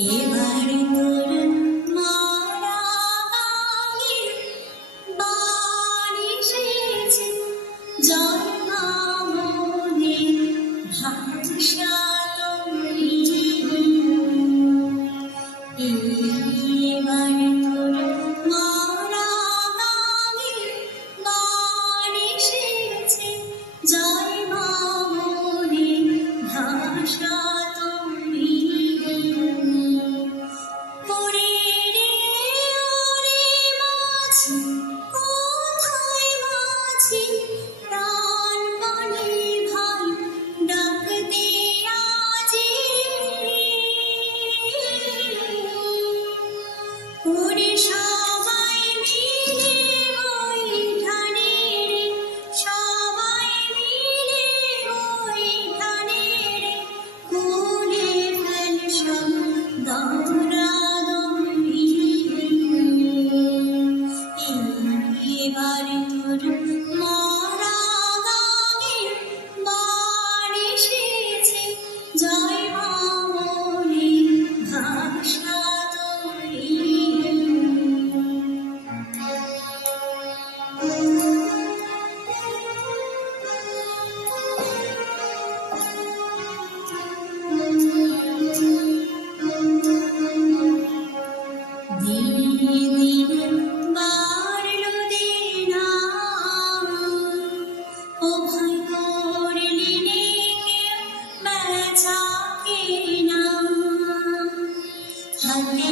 এবার তোর মারা গানের বাড়ি এসেছে, জয় মা মনে ভাষা তুমি। এবার তোর মারা গানের বাড়ি এসেছে, জয় মা মনে ভাষা তুমি। ওরে রে ওরে মাঝি, কোথায় মাঝি, প্রাণপণে ভাই ডাক দে আজি। ওরে সবাই মিলে বৈঠানে রে, সবাই মিলে বৈঠানে রে, খুলে ফেল সব দৌড়াদৌড়ি। এবার তোর মারা গানের বাড়ি এসেছে, জয় মা মনে ভাষা তুমি। দিনে দিনে বাড়লো দেনা, ও ভাই করলি নে বেচা কেনা। হাতে